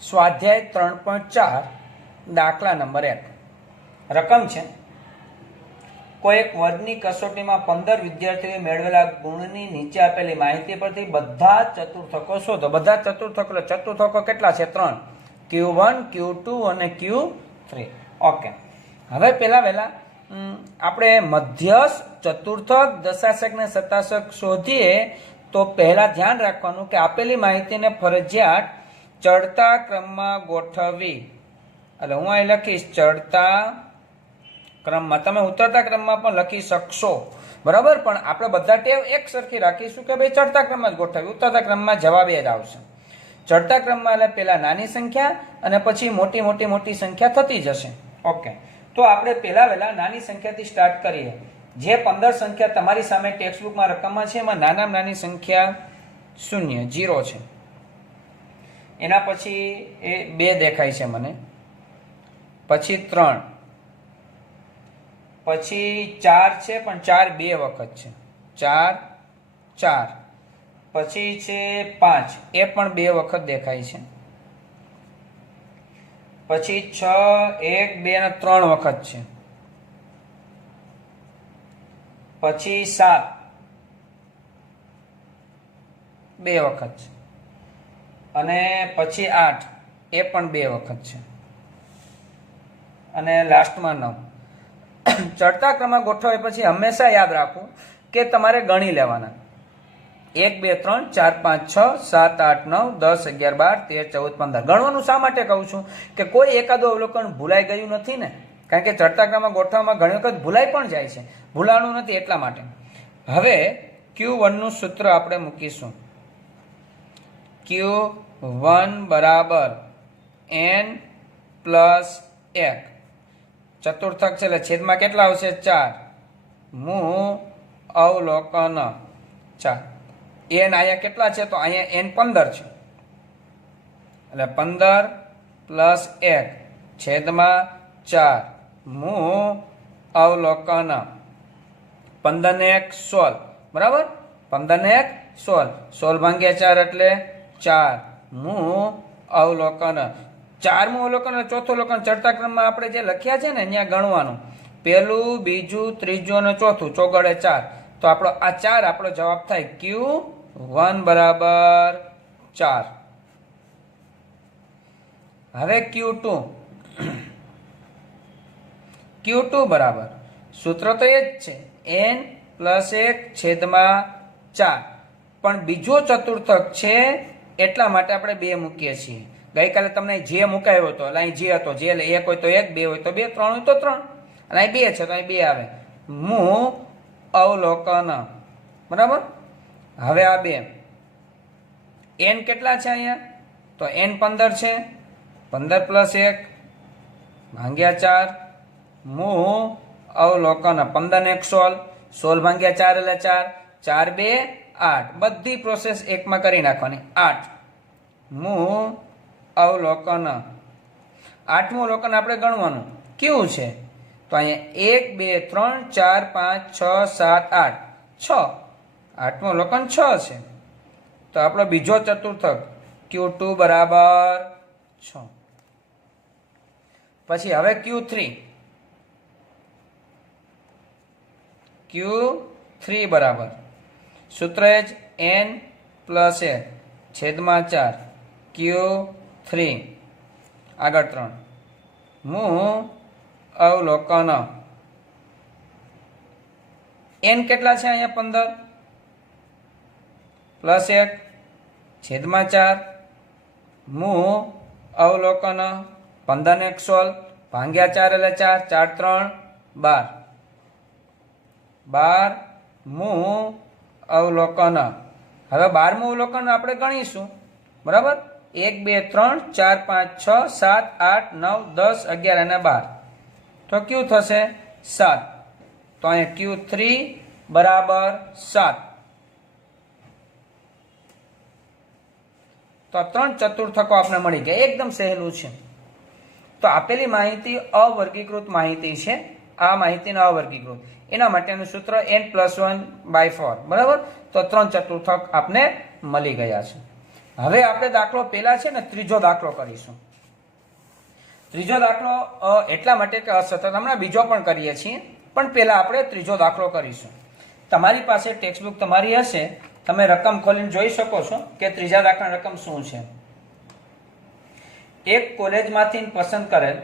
સ્વાધ્યાય 3.4 દાખલા નંબર 1 રકમ છે કોઈ એક વર્ગની કસોટીમાં 15 વિદ્યાર્થીઓએ મેળવેલા ગુણની નીચે આપેલી માહિતી પરથી બધા ચતુર્થકો શોધો। બધા ચતુર્થકો કેટલા છે? 3, Q1 Q2 અને Q3। ઓકે, હવે પહેલા આપણે મધ્યસ્થ, ચતુર્થક, દશાંશક ને શતાંશક શોધીએ તો પહેલા ધ્યાન રાખવાનું કે આપેલી માહિતીને ફરજિયાત ચડતા ક્રમમાં ગોઠવવી। એટલે હું અહીં લખીશ ચડતા ક્રમમાં, તમે ઉતરતા ક્રમમાં પણ લખી શકશો, બરાબર। પણ આપણે બધા ટેવ એક સરખી રાખીશું કે ભાઈ ચડતા ક્રમમાં જ ગોઠવવી, ઉતરતા ક્રમમાં જવાબ એ જ આવશે। ચડતા ક્રમમાં એટલે પહેલા નાની સંખ્યા અને પછી મોટી સંખ્યા થતી જશે। ઓકે, તો આપણે પહેલા નાની સંખ્યાથી સ્ટાર્ટ કરીએ। જે 15 સંખ્યા તમારી સામે ટેક્સ્ટબુકમાં રકમમાં છે એમાં નાનામાં નાની સંખ્યા 0 છે। એના પછી એ 2 દેખાય છે મને, પછી 3, પછી 4 છે પણ 4 2 વખત છે, 4 પછી છે 5, એ પણ 2 વખત દેખાય છે, પછી 6 1 2 અને 3 વખત છે, પછી 7 2 વખત છે, અને પછી 8 એ પણ 2 વખત છે, અને લાસ્ટમાં 9। ચડતા ક્રમમાં ગોઠવાય પછી હંમેશા યાદ રાખવું કે તમારે ગણી લેવાના 1 2 3 4 5 6 7 8 9 10 11 12 13 14 15। ગણવાનું શા માટે કહું છું કે કોઈ એકાદો અવલોકન ભૂલાઈ ગયું નથી ને, કારણ કે ચડતા ક્રમમાં ગોઠવવામાં ઘણી વખત ભૂલાઈ પણ જાય છે, ભૂલાણું નથી એટલા માટે। હવે Q1 નું સૂત્ર આપણે મૂકીશું, Q1 બરાબર n પ્લસ 1, ચતુર્થક છે એટલે છેદમાં કેટલા આવશે? 4, મૂ અવલોકન 4। n અહીંયા કેટલા છે? તો અહીંયા n 15 છે, એટલે 15 પ્લસ 1 છેદમાં 4 મૂ અવલોકન 15 ને 1 16, બરાબર। 15 ને 1 16, 16 ભાગ્યા 4 એટલે 4 મૂ અવલોકન 4 મું અવલોકન અને ચોથું અવલોકન ચડતા ક્રમમાં આપણે જે લખ્યા છે ને અહીંયા ગણવાનું, પહેલું, બીજું, ત્રીજું અને ચોથું, ચોગડે 4। તો આપણો આ 4 આપણો જવાબ થાય, Q1 બરાબર 4। હવે Q2 બરાબર, સૂત્ર તો એ જ છે n પ્લસ 1 છેદમાં 4, પણ બીજો ચતુર્થક છે એટલા માટે આપણે 2 મૂકીએ છીએ। ગઈકાલે તમને જે મુકાયો હતો એટલે અહીં જે હતો, જે એટલે 1 હોય તો 1, 2 હોય તો 2, 3 હોય તો 3, અને અહીં 2 છે તો અહીં 2 આવે, મૂ અવલોકન, બરાબર। હવે આ 2 n કેટલા છે અહીંયા? તો n 15 છે, 15 પ્લસ 1 ભાગ્યા 4 મૂ અવલોકન 15 ને 1 16, 16 ભાગ્યા 4 એટલે 4, 4 2 8, બધી પ્રોસેસ એકમાં કરી નાખવાની, 8 મૂ અવલોકન 8મું અવલોકન આપણે ગણવાનું કેવું છે? તો અહીંયા 1 2 3 4 5 6 7 8 6, 8મું અવલોકન 6 છે, તો આપણો બીજો ચતુર્થક Q2 બરાબર 6। પછી હવે Q3 બરાબર, સૂત્ર જ n પ્લસ 1 છેદમાં 4 Q3 આગળ 3 મૂ અવલોકન n કેટલા છે અહીંયા? 15 પ્લસ 1 છેદમાં 4 મૂ અવલોકન 15 ને 1 16 ભાગ્યા 4 એટલે 4, 4 3 12, 12 મૂ અવલોકન। હવે 12મું અવલોકન આપણે ગણીશું, બરાબર। 1 2 3 4 5 6 7 8 9 10 11 અને 12, તો Q થશે 7। તો અહીંયા Q3 બરાબર 7। તો 3 ચતુર્થકો આપણે મળી ગયા, એકદમ સહેલું છે। તો આપેલી માહિતી અવર્ગીકૃત માહિતી છે, આ માહિતીને અવર્ગીકૃત, એના માટેનું સૂત્ર n+1/4, બરાબર। તો 3 ચતુર્થક આપને મળી ગયા છે। હવે આપણે દાખલો પેલા છે ને ત્રીજો દાખલો કરીશું. ત્રીજો દાખલો એટલા માટે કે અસતત, હમણાં બીજો પણ કરીએ છીએ, પણ પેલા આપણે ત્રીજો દાખલો કરીશું. તમારી પાસે ટેક્સ્ટ બુક તમારી હશે, તમે રકમ ખોલીને જોઈ શકો છો કે ત્રીજા દાખલાની રકમ શું છે. એક કોલેજમાંથી પસંદ કરેલ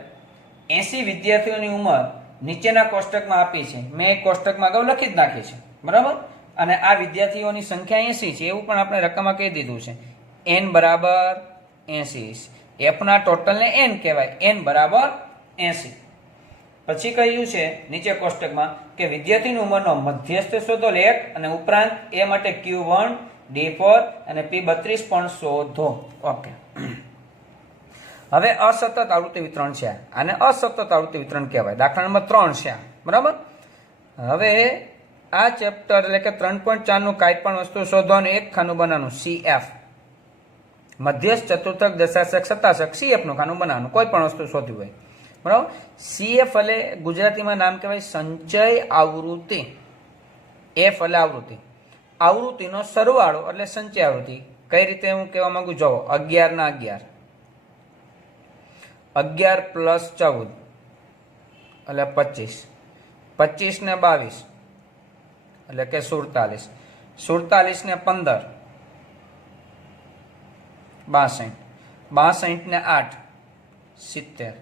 80 વિદ્યાર્થીઓની ઉંમર નીચેના કોષ્ટકમાં આપી છે. મેં એક કોષ્ટકમાં અગાઉ લખી જ નાખી છે, બરાબર. અને આ વિદ્યાર્થીઓની સંખ્યા 80 છે એવું પણ આપણે રકમમાં કહી દીધું છે. n બરાબર 80. f ના ટોટલને n કહેવાય, n બરાબર 80. પછી કહ્યું છે નીચે કોષ્ટકમાં કે વિદ્યાર્થીની ઉંમરનો મધ્યસ્થ શોધો 1 અને ઉપરાંત એ માટે Q1, D4 અને P32 પણ શોધો. ઓકે, હવે અસતત આવૃત્તિ વિતરણ છે, આને અસતત આવૃત્તિ વિતરણ કહેવાય. દાખલા નંબર 3 છે, બરાબર. હવે આ ચેપ્ટર એટલે કે 3.4 નું કાંઈ પણ વસ્તુ શોધવાનું, એક ખાનું બનાવવાનું CF, મધ્યસ્થ, ચતુર્થક, દશાંશક, શતાંશક, CF નું ખાનું બનાવવાનું, કોઈ પણ વસ્તુ શોધવી હોય, બરાબર. CF એટલે ગુજરાતીમાં નામ કહેવાય સંચય આવૃત્તિ. F એટલે આવૃત્તિ, આવૃત્તિનો સરવાળો એટલે સંચય આવૃત્તિ. કઈ રીતે હું કહેવા માંગુ, જોવો. 11 ના 11, 11 પ્લસ 14 એટલે 25, 25 ને 22 એટલે કે 47, 47 ને 15 62, 62 ને 8 70,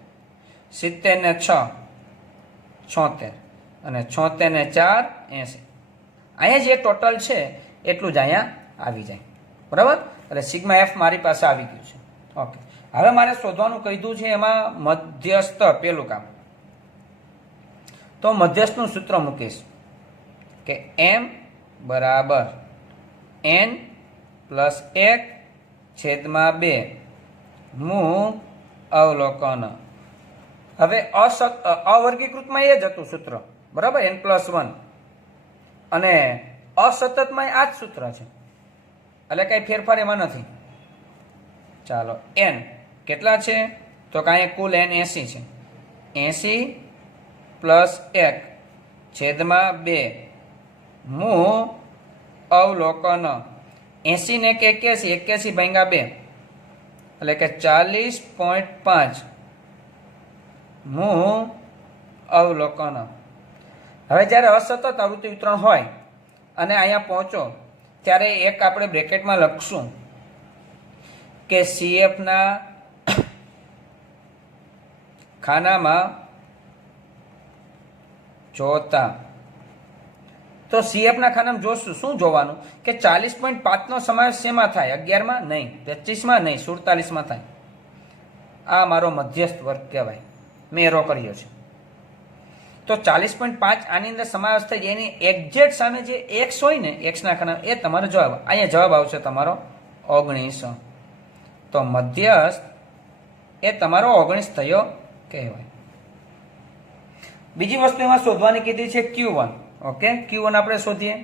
70 ને 6 76 અને 76 ને 4 80. અહીંયા જે ટોટલ છે એટલું જ અહીંયા આવી જાય, બરાબર. એટલે સિગ્મા એફ મારી પાસે આવી ગયું છે. ઓકે, હવે મારે શોધવાનું કીધું છે એમાં મધ્યસ્થ પેલું કામ. તો મધ્યસ્થનું સૂત્ર મૂકીશ કે m બરાબર n પ્લસ 1 છેદમાં 2 મૂ અવલોકન. હવે અવર્ગીકૃતમાં એ જ હતું સૂત્ર, બરાબર, n પ્લસ 1, અને અસતતમાં આ જ સૂત્ર છે, એટલે કઈ ફેરફાર એમાં નથી. ચાલો, n કેટલા છે તો કાંઈ કુલ n 80 છે. 80 પ્લસ 1 છેદમાં 2 મૂ અવલોકન. 80 ને 81, 81 ભાગ્યા 2 એટલે કે 40.5 મૂ અવલોકન. હવે જ્યારે અસતત આવૃત્તિ વિતરણ હોય અને અહીંયા પહોંચો ત્યારે એક આપણે બ્રેકેટમાં લખશું કે CF ના ખાનામાં જોતા. તો CF ના ખાનામાં જોશું, શું જોવાનું કે 40.5 નો સમાવેશ શેમાં થાય? 11 માં નહીં, 25 માં નહીં, 47 માં થાય. આ મારો મધ્યસ્થ વર્ગ કહેવાય, મેં એરો કર્યો છે. તો 40.5 આની અંદર સમાવેશ થઈ જાય, એની એક્ઝેક્ટ સામે જે x હોય ને, x ના ખાના, એ તમારો જવાબ. અહીંયા જવાબ આવશે તમારો 19. તો મધ્યસ્થ એ તમારો 19 થયો કહેવાય. બીજી વસ્તુ એમાં શોધવાની કીધી છે Q1. ઓકે, Q1 આપણે શોધીએ.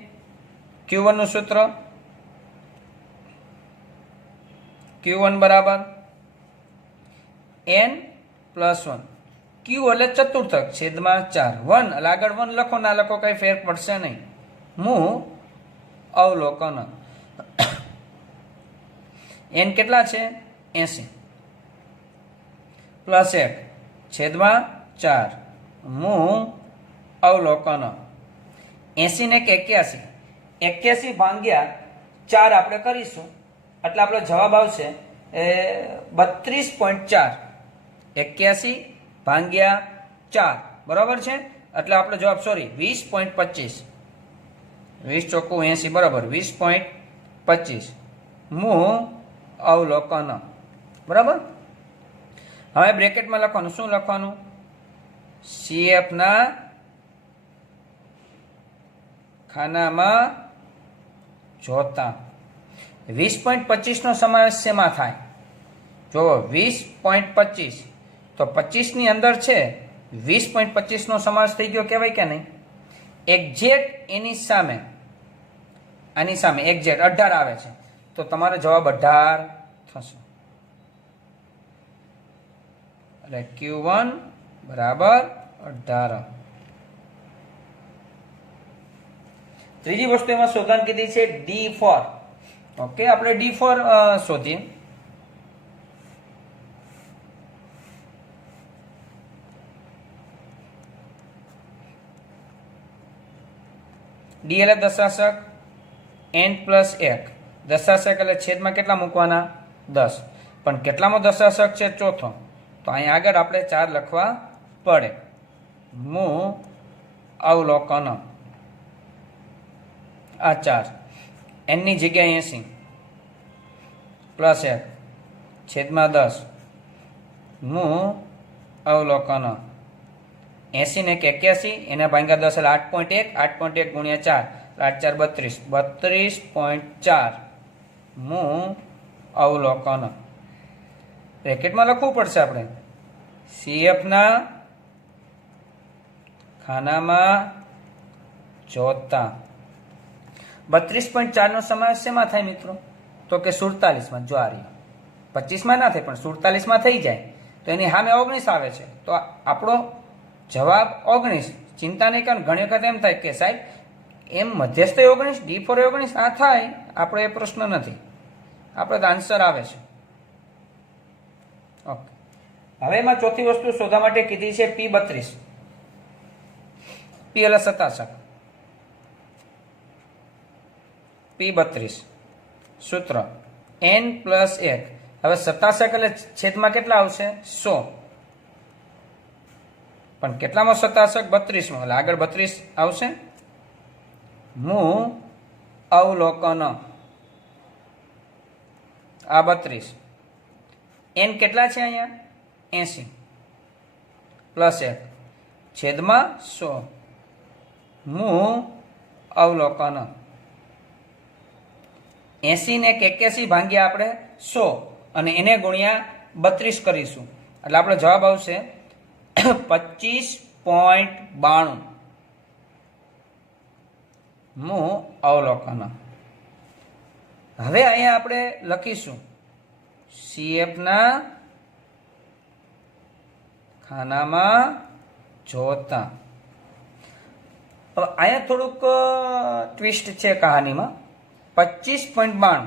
Q1 નું સૂત્ર Q1 બરાબર n પ્લસ 1. Q એટલે ચતુર્થક છેદમાં 4. 1 એટલે આગળ 1 લખો, ના લખો કઈ ફેર પડશે નહીં. મૂ અવલોકન. n કેટલા છે? 80 પ્લસ 1 છેદમાં 4 મૂ અવલોકન. 80 ને 81, 81 ભાગ્યા 4 આપણે કરીશું એટલે આપણો જવાબ આવશે 32.4. 81 ભાગ્યા 4 બરાબર છે, એટલે આપણો જવાબ 20.25. 20 ચોખ્ખું 80 બરાબર 20.25 મૂ અવલોકન. બરાબર. હવે બ્રેકેટમાં લખવાનું, શું લખવાનું? CF ના ખાનામાં જોતા. 20.25 નો સમાવેશ શેમાં થાય? જો 20.25 તો 25 ની અંદર છે, 20.25 નો સમાવેશ થઈ ગયો કહેવાય કે નહીં? એક્ઝેક્ટ એની સામે, આની સામે એક્ઝેક્ટ 18 આવે છે, તો તમારો જવાબ 18 થશે. એટલે Q1 બરાબર 18. ત્રીજી વસ્તુ એમાં શોધવાની કીધી છે D4. ઓકે, આપણે D4 શોધીએ. D એટલે દશાંશક, n પ્લસ 1. દશાંશક એટલે છેદમાં કેટલા મૂકવાના? 10. પણ કેટલામો દશાંશક છે? ચોથો. તો અહીં આગળ આપણે 4 લખવા પડે. મૂ અવલોકન આ 4, n ની જગ્યાએ 80 પ્લસ 1 છેદમાં 10 મૂ અવલોકન 80 ને 81 એના ભાગ્યા 10 એટલે 8.1. 8.1 ગુણ્યા 4 8 4 32. 32.4 મૂ અવલોકન. બ્રેકેટમાં લખવું પડશે આપણે. CF ના ખાનામાં જોતા. 32.4 નો સમાવેશ શેમાં થાય મિત્રો? તો કે 47 માં. જો આ રહ્યો 25 માં ના થાય પણ 47 માં થઈ જાય તો એની સામે 19 આવે છે. તો આપણો જવાબ 19. ચિંતા નહીં કરો. ઘણી વખત એમ થાય કે સાહેબ એમ મધ્યસ્થ 19, D4 19 આ થાય. આપણો એ પ્રશ્ન નથી, આપણે તો આન્સર આવે છે. ઓકે, હવે એમાં ચોથી વસ્તુ શોધવા માટે કીધી છે P32. P એટલે સતાંશક, P32 સૂત્ર n પ્લસ 1. હવે સતાંશક એટલે છેદમાં કેટલા આવશે? 100. પણ કેટલામાં સતાંશક? 32માં. એટલે આગળ 32 આવશે. મૂ અવલોકન આ 32. n કેટલા છે અહીંયા? 80 પ્લસ 1 છેદમાં 100 મૂ અવલોકન. 80 ને 81 ભાંગ્યા આપણે 100 અને એને ગુણ્યા 32 કરીશું એટલે આપણો જવાબ આવશે 25.92 મૂ અવલોકન. હવે અહીંયા આપણે લખીશું CF ના ખાનામાં જોતા. હવે અહીંયા થોડુંક ટ્વિસ્ટ છે કહાનીમાં. 25.92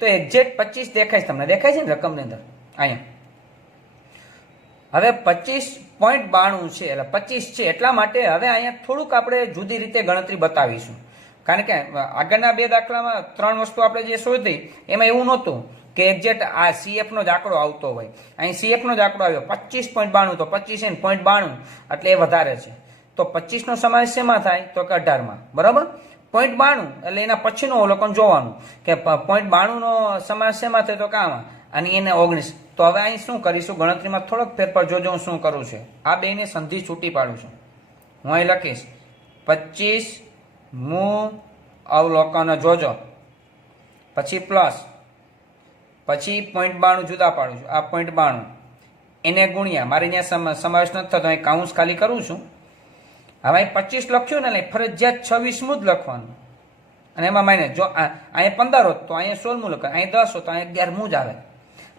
તો એક્ઝેક્ટ 25 દેખાય છે તમને? દેખાય છે ને રકમની અંદર અહીંયા? હવે 25.92 છે એટલે 25 છે એટલા માટે હવે અહીંયા થોડુંક આપણે જુદી રીતે ગણતરી બતાવીશું. કારણ કે આગળના 2 દાખલામાં 3 વસ્તુ આપણે જે શોધી એમાં એવું નહોતું કે એક્ઝેક્ટ આ CF નો જ આંકડો આવતો હોય. અહીં CF નો જ આંકડો આવ્યો 25.92. તો 25 ને 0.92 એટલે એ વધારે છે. તો 25 નો સમાવેશ શેમાં થાય? તો કે 18 માં. બરાબર? 0.92 એટલે એના પછીનું અવલોકન જોવાનું કે 0.92 નો સમાવેશ શેમાં થાય? તો કામાં. અને એને 19. તો હવે અહીં શું કરીશું? ગણતરીમાં થોડોક ફેરફાર જોજો હું શું કરું છું. આ બેને સંધિ છૂટી પાડું છું. હું અહીં લખીશ 25 મૂ અવલોકન જોજો, પછી પ્લસ, પછી 0.92 જુદા પાડું છું. આ 0.92 એને ગુણ્યા મારે અહીંયા સમાવેશ નથી થતો, અહીં કાઉન્સ ખાલી કરું છું. હવે અહીં 25 લખ્યું ને એટલે ફરજિયાત 26મું જ લખવાનું અને એમાં માઇનસ. જો અહીંયા 15 હોત તો અહીંયા 16મું લખાય, અહીં 10 હોત તો અહીંયા 11મું જ આવે.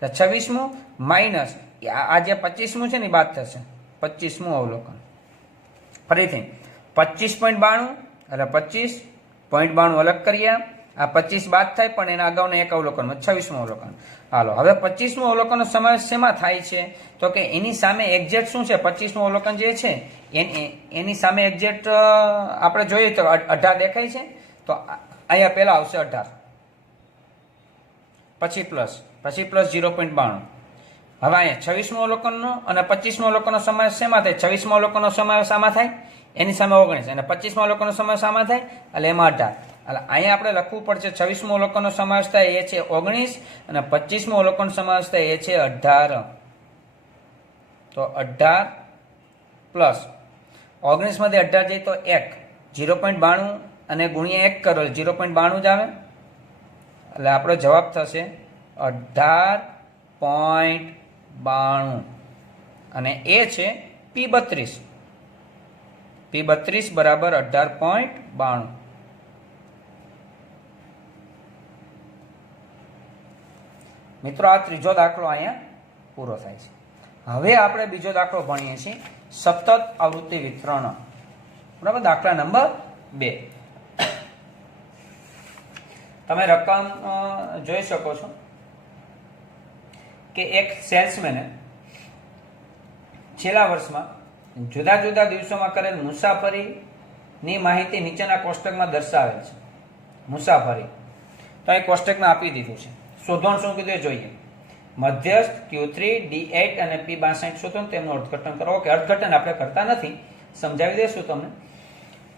26મું માઇનસ આ જે 25મું છે ને બાદ થશે. 25મું અવલોકન. ફરીથી 25.92 એટલે 25.92 અલગ કરીએ. આ 25 બાદ થાય પણ એના અગાઉના એક અવલોકન 26મું અવલોકન. હાલો, હવે 25મું અવલોકનનો સમાવેશ શેમાં થાય છે? તો કે એની સામે એક્ઝેક્ટ શું છે? 25મું અવલોકન જે છે એની સામે એક્ઝેક્ટ આપણે જોઈએ તો 18 દેખાય છે. તો અહીંયા પહેલા આવશે 18, પછી પ્લસ 0.92. હવે અહીંયા 26મું અવલોકનનો અને 25મું અવલોકનનો સમાવેશ શેમાં થાય? 26મું અવલોકનનો સમાવેશ આમાં થાય, એની સામે 19 અને 25મું અવલોકનનો સમાવેશ આમાં થાય એટલે એમાં 18. એટલે અહીંયા આપણે લખવું પડશે 26મું અવલોકનનો સમાવેશ થાય એ છે 19 અને 25મું અવલોકનનો સમાવેશ થાય એ છે 18. તો 18 પ્લસ 19 માંથી 18 જાય તો 1, 0.92 અને ગુણ્યા 1 કરો એટલે 0.92 જ આવે. એટલે આપણો જવાબ થશે 18.92 અને એ છે P32. P32 બરાબર 18.92. મિત્રો આ ત્રીજો દાખલો અહીંયા પૂરો થાય છે. હવે આપણે બીજો દાખલો ભણીએ છીએ સતત આવૃત્તિ વિતરણ. બરાબર? દાખલા નંબર 2. તમે રકમ જોઈ શકો છો કે એક સેલ્સમેને છેલ્લા વર્ષમાં જુદા જુદા દિવસોમાં કરેલ મુસાફરીની માહિતી નીચેના કોષ્ટકમાં દર્શાવેલ છે. મુસાફરી તો અહીં કોષ્ટકમાં આપી દીધું છે. શોધવાનું શું કીધું એ જોઈએ. મધ્યસ્થ Q3 D8 અને P62 શોધો, તેમનું અર્થઘટન કરો. કે અર્થઘટન આપણે કરતા નથી, સમજાવી દઈશું તમને.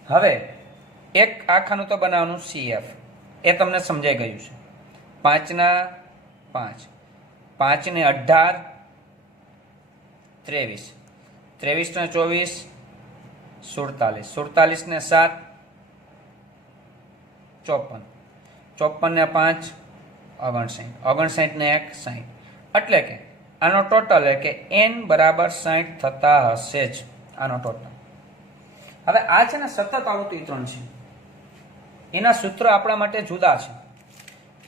હવે એક આ ખાનું તો બનાવવાનું CF, એ તમને સમજાઈ ગયું છે. 5 ના 5, 5 ને 18, 23, 23 ને 24, 47, 47 ને 7, 54, 54 ને 5, 59, 59 ને 1, 60. એટલે કે આનો ટોટલ કે n બરાબર 60 થતા હશે જ આનો ટોટલ. હવે આ છે ને સતત આવૃત્તિ વિતરણ છે, એના સૂત્ર આપણા માટે જુદા છે.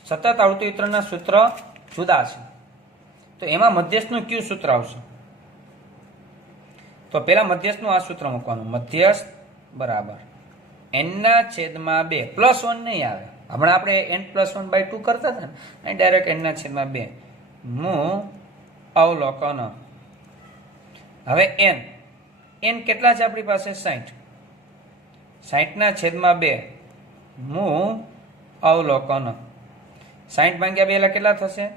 સતત આવૃત્તિ વિતરણના સૂત્ર જુદા છે. તો એમાં મધ્યસ્થનું કયું સૂત્ર આવશે? તો પેલા મધ્યસ્થનું આ સૂત્ર મૂકવાનું. મધ્યસ્થ બરાબર n/2 +1 નહીં આવે. હમણાં આપણે n+1/2 કરતા હતા ને, ડાયરેક્ટ n/2 મું અવલોકન. હવે n કેટલા છે આપણી પાસે? 60. 60/2 મું અવલોકન. 60 × 2 એટલે કેટલા થશે?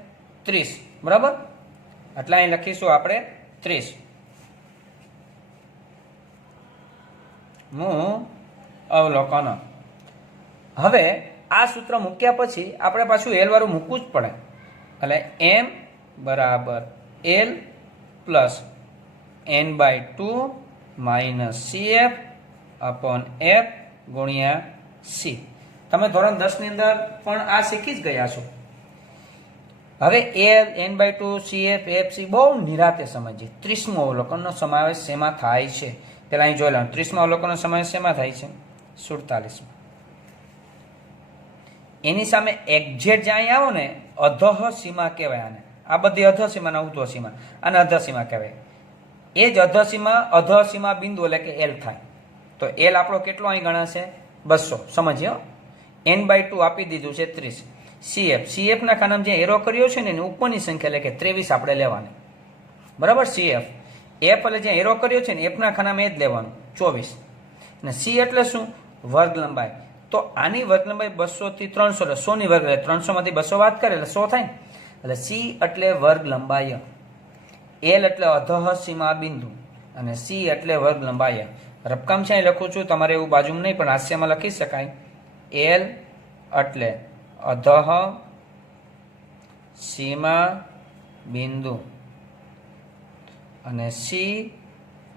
30. બરાબર? એટલે અહીં લખીશું આપણે 30 મું અવલોકન. હવે આ સૂત્ર મૂક્યા પછી આપણે પાછું L વાળું મૂકવું જ પડે. એટલે m બરાબર L plus n/2 minus CF upon F ગુણ્યા C. તમે ધોરણ 10 ની અંદર પણ આ શીખી જ ગયા છો. હવે L, n/2, CF, FC બહુ નિરાતે સમજીએ. 30મું અવલોકનનો સમાવેશ શેમાં થાય છે? પેલા અહીં જોઈ લો. 30મા અવલોકનનો સમાવેશ શેમાં થાય છે? 47. એની સામે એક્ઝેક્ટ જ્યાં આવો ને, અધઃ સીમા કહેવાય આને. આ બધી અધઃ સીમા ને ઉધ્વ સીમા, આને અધઃ સીમા કહેવાય. એ જ અધઃ સીમા બિંદુ એટલે કે L થાય. તો L આપણો કેટલો અહીં ગણાશે? 200. સમજ્યો? n/2 આપી દીધું છે 30. CF ના ખાનામાં જે એરો કર્યો છે ને એની ઉપરની સંખ્યા એટલે કે 23 આપણે લેવાની. બરાબર? CF F એટલે જે એરો કર્યો છે ને F ના ખાનામાં એ જ લેવાનું 24. અને C એટલે શું? વર્ગ લંબાઈ. તો આની વર્ગ લંબાઈ 200 થી 300 એટલે 100 ની વર્ગ, એટલે 300 માંથી 200 બાદ કરે એટલે 100 થાય. એટલે C એટલે વર્ગ લંબાઈ, L એટલે અધઃ સીમા બિંદુ અને C એટલે વર્ગ લંબાઈ. રકમ છે અહીં લખું છું, તમારે એવું બાજુમાં નહીં પણ હાસ્યમાં લખી શકાય. L એટલે અધઃ સીમા બિંદુ અને C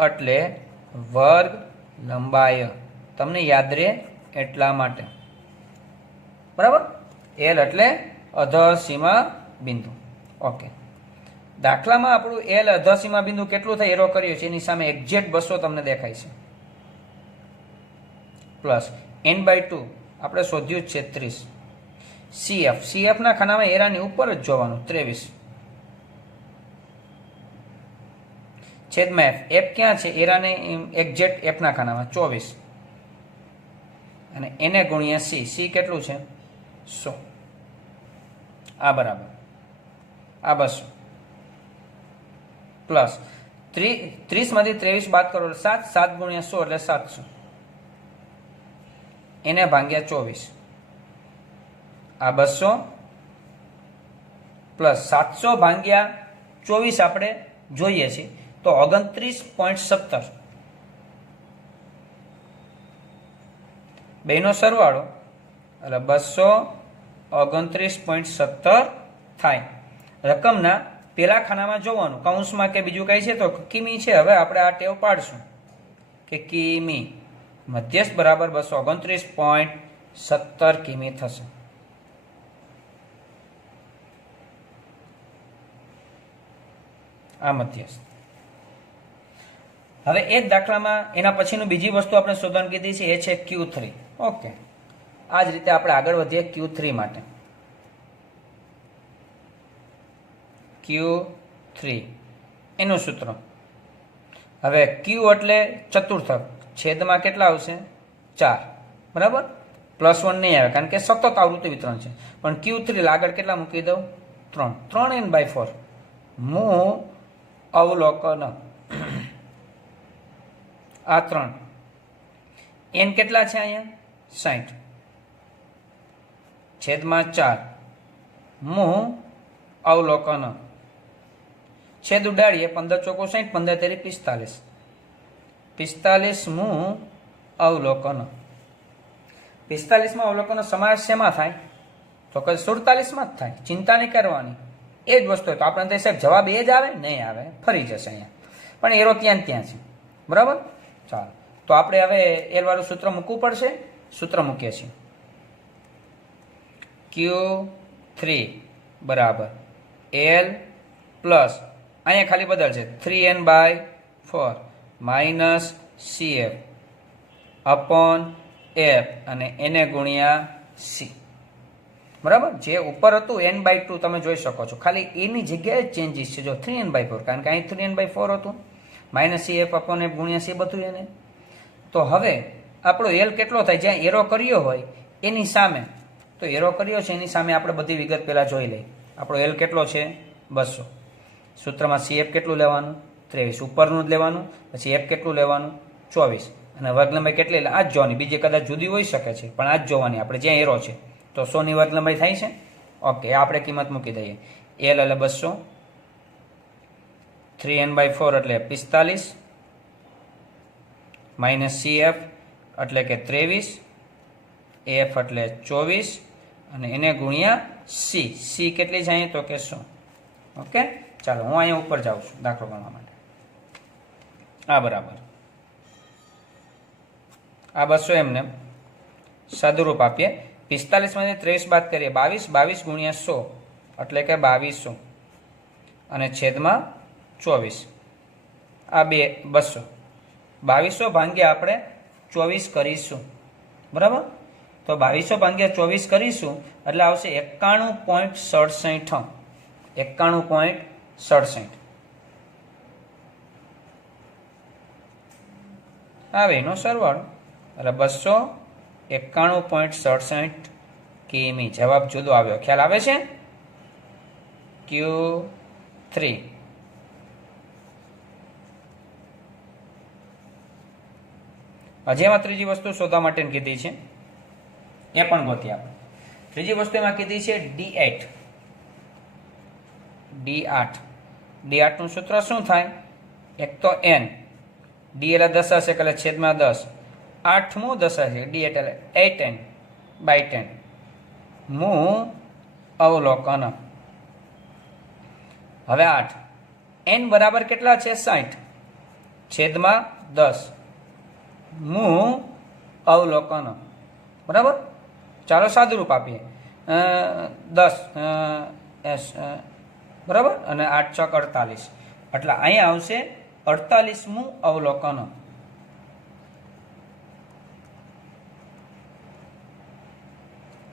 એટલે વર્ગ લંબાઈ. તમને યાદ રહે એટલા માટે. બરાબર? L એટલે અધઃ સીમા બિંદુ. ઓકે. દાખલામાં આપણું L અધઃ સીમા બિંદુ કેટલું થાય એરો કર્યો છે, એની સામે એક્ઝેક્ટ 200 તમને દેખાય છે. પ્લસ n/2 આપણે શોધ્યું જ છે 30. CF ના ખાનામાં એરાની ઉપર જ જોવાનું 23 છેદમાં F ક્યાં છે? એરાને એક્ઝેક્ટ F ના ખાનામાં 24 અને એને ગુણ્યા C કેટલું છે? 100. આ બરાબર આ 200 પ્લસ 30 માંથી 23 બાદ કરો એટલે 7, 7 ગુણ્યા 100 એટલે 700. એને ભાગ્યા 24. આ 200 પ્લસ 700 ભાગ્યા 24 આપણે જોઈએ છીએ તો 29.17. બેનો સરવાળો એટલે 229.17 થાય. રકમના પેલા ખાનામાં જોવાનું, કૌંસમાં કે બીજું કઈ છે તો કિમી છે. હવે આપણે આ ટેવ પાડશું કે કિમી. મધ્યસ્થ બરાબર 229.17 કિમી થશે. આ મધ્યસ્થ. હવે એ જ દાખલામાં એના પછીનું બીજી વસ્તુ આપણે શોધવાની કીધી છે, એ છે Q3. ઓકે, આ જ રીતે આપણે આગળ વધીએ Q3 માટે. Q3 એનું સૂત્ર. હવે Q એટલે ચતુર્થક, છેદમાં કેટલા આવશે? 4. બરાબર? +1 નહીં આવે કારણ કે સતત આવૃત્તિ વિતરણ છે. પણ Q3 આગળ કેટલા મૂકી દઉં? 3. 3n/4 મૂ અવલોકન. આ 3 n કેટલા છે અહીંયા? 60 છેદમાં 4 મૂ અવલોકન. છેદ ઉડાડીએ 15 ચોકો 60, 15 તેરી 45. 45 મૂ અવલોકન. 45માં અવલોકનનો સમાવેશ શેમાં થાય? તો કે 47માં જ થાય. ચિંતા નહીં કરવાની, એ જ વસ્તુ. તો આપણે સાહેબ જવાબ એ જ આવે? નહીં આવે, ફરી જશે અહીંયા. પણ એરો ત્યાં છે, બરાબર. ચાલો, તો આપણે હવે એલ વાળું સૂત્ર મૂકવું પડશે. સૂત્ર મૂકીએ છીએ. Q3 બરાબર L પ્લસ અહીંયા ખાલી બદલશે 3n/4 minus CF upon F અને એને ગુણ્યા C. બરાબર. જે ઉપર હતું n/2 તમે જોઈ શકો છો, ખાલી એની જગ્યાએ ચેન્જીસ છે. જો 3n/4 કારણ કે અહીં 3n/4 હતું, માઇનસ CF અપોન F ગુણ્યા C બધું એને. તો હવે આપણો L કેટલો થાય? જ્યાં એરો કર્યો હોય એની સામે, તો એરો કર્યો છે એની સામે આપણે બધી વિગત પહેલા જોઈ લઈએ. આપણો L કેટલો છે? 200. સૂત્રમાં CF કેટલું લેવાનું? 23. ઉપરનું જ લેવાનું. પછી F કેટલું લેવાનું? 24. અને વર્ગ લંબાઈ કેટલી? આ જ જોવાની, બીજી કદાચ જુદી હોઈ શકે છે, પણ આ જ જોવાની આપણે જ્યાં એરો છે. તો 100ની વર્ગ લંબાઈ થાય છે. ઓકે, આપણે કિંમત મૂકી દઈએ. L એટલે 200, 3n/4 એટલે 45, માઇનસ CF એટલે કે 23, F એટલે 24 અને એને ગુણ્યા C. C કેટલી છે અહીંયા? તો કે 100. ઓકે, ચાલો હું અહીંયા ઉપર જાઉં છું દાખલો ગણવા માટે. આ બરાબર આ 200 એમને સાદુરૂપ આપીએ. 45 માંથી 23 બાદ કરીએ, 22. 22 ગુણ્યા 100 એટલે કે 2200 અને છેદમાં 24. આ 200. 2200 ભાગ્યા આપણે 24 કરીશું, બરાબર. તો 2200 ભાગ્યા 24 કરીશું એટલે આવશે 91.67. 91.67 આવે એનો સરવાળો એટલે 291.67 કિમી. જવાબ જુદો આવ્યો. ખ્યાલ આવે છે? Q3. હજી એમાં ત્રીજી વસ્તુ શોધવા માટેની કીધી છે, એ પણ ગોતી આપણે. ત્રીજી વસ્તુ એમાં કીધી છે D8. D8 નું સૂત્ર શું થાય? એક તો n, D એટલે 10 હશે એટલે છેદમાં 10, 8મું 10 હશે, D એટલે 8n/10 મૂ અવલોકન. હવે 8 n બરાબર કેટલા છે? 60 છેદમાં 10 મૂ અવલોકન. બરાબર. ચાલો સાદુરૂપ આપીએ. 10 બરાબર અને 8 ચોક 48 એટલે અહીંયા આવશે 48મું અવલોકન.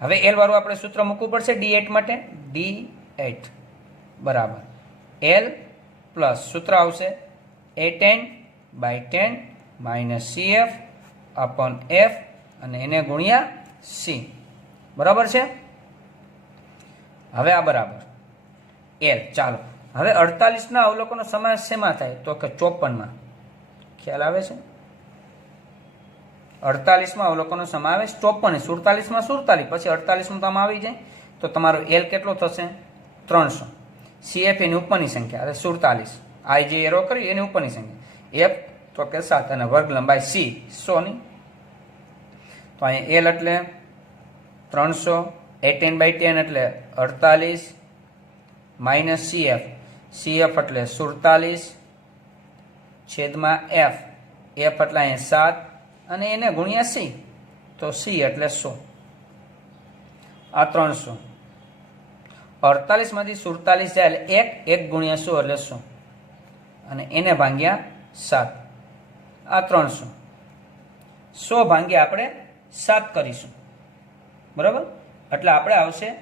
હવે L વાળું આપણે સૂત્ર મૂકવું પડશે D8 માટે. D8 બરાબર L પ્લસ સૂત્ર આવશે 8n/10 minus CF upon F અને એને ગુણ્યા C. બરાબર છે. હવે આ બરાબર L. ચાલો હવે 48ના અવલોકનો સમાવેશ શેમાં થાય? તો કે 54માં. ખ્યાલ આવે છે? 48માં અવલોકનો સમાવેશ 54, 47માં 47, પછી 48માં તો આમાં આવી જાય. તો તમારો L કેટલો થશે? 300. CF એની ઉપરની સંખ્યા એટલે 47. આ જે એરો કરી એની ઉપરની સંખ્યા. F તો કે 7 અને વર્ગ લંબાઈ C 100ની. તો અહીંયા L એટલે 300, 18/10 એટલે 48 માઇનસ CF એટલે 47 છેદમાં F એટલે અહીંયા 7 અને એને ગુણ્યા C. તો C એટલે 100. આ 300. 48 માંથી 47 જાય એટલે 1 ગુણ્યા 100 એટલે 100 અને એને ભાગ્યા 7. આ 300. 100 ભાગ્યા આપણે 7 કરીશું, બરાબર. એટલે આપણે આવશે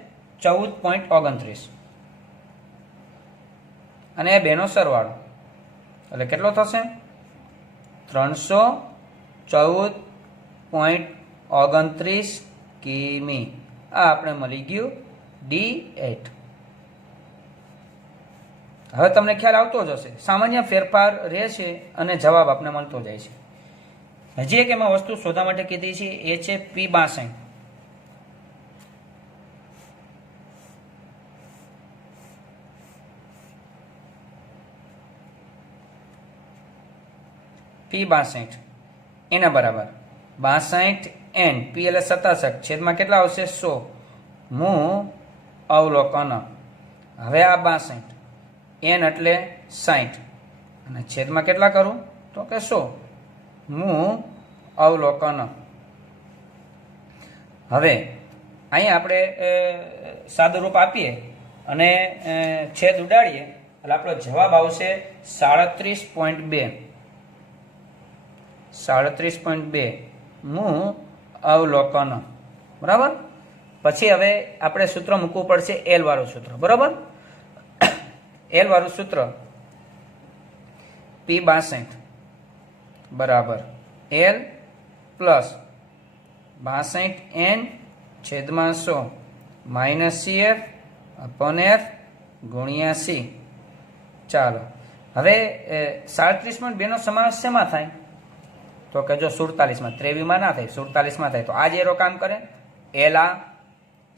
14.29 અને એ બેનો સરવાળો એટલે કેટલો થશે? 314.29 કિમી. આ આપણે મળી ગયું D8. હવે તમને ખ્યાલ આવતો જ હશે, સામાન્ય ફેરફાર રહેશે અને જવાબ આપણે મળતો જાય છે. હજી એક એમાં વસ્તુ શોધવા માટે કીધી છે, એ છે P62. P62 એના બરાબર 62 n P એટલે 67 છેદમાં કેટલા આવશે 100 મું અવલોકન. હવે આ 62 n એટલે 60 અને છેદમાં કેટલા કરું તો કે 100 મું અવલોકન. હવે અહીંયા આપણે સાદું રૂપ આપીએ અને છેદ ઉડાડીએ એટલે આપણો જવાબ આવશે 37.2. 37.2 મું અવલોકન. બરાબર. પછી હવે આપણે સૂત્ર મૂકવું પડશે એલ વાળું સૂત્ર. બરાબર. એલ વાળું સૂત્ર P62 બરાબર એલ પ્લસ 62n છેદમાં 100 માઇનસ CF અપોન F ગુણ્યા C. ચાલો હવે 37.2 નો સમાવેશ શેમાં થાય તો કે જો 47માં, 23માં ના થાય, 47માં થાય તો આ જ એરો કામ કરે. એલ આ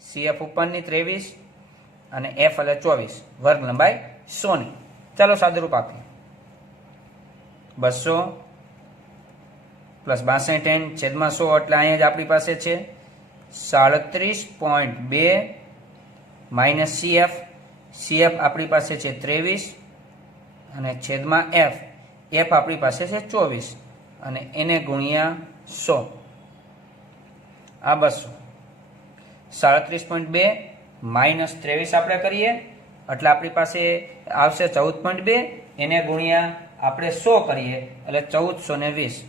CF ઉપરની 23 અને F એટલે 24, વર્ગ લંબાઈ 100 ની. ચાલો સાદુરૂપ આપીએ. 200 પ્લસ 62n છેદમાં 100 એટલે અહીંયા જ આપણી પાસે છે 37.2 માઇનસ CF. CF આપણી પાસે છે 23 અને છેદમાં F. F આપણી પાસે છે 24 અને એને ગુણ્યા 100. આ 200. 37.2 માઇનસ 23 આપણે કરીએ એટલે આપણી પાસે આવશે 14.2. એને ગુણ્યા આપણે 100 કરીએ એટલે 1420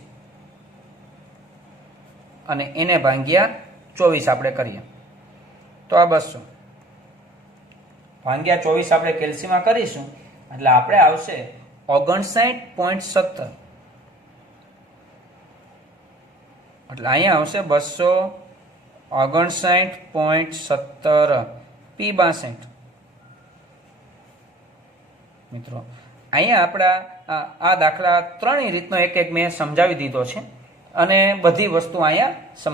અને એને ભાંગ્યા 24 આપણે કરીએ તો આ 200 ભાંગ્યા 24 આપણે કેલ્સીમાં કરીશું એટલે આપણે આવશે 59.17. એટલે અહીંયા આવશે 259.17 P62. મિત્રો અહીંયા આપણા આ દાખલા ત્રણેય રીતનો એક એક મેં સમજાવી દીધો છે અને બધી વસ્તુ અહીંયા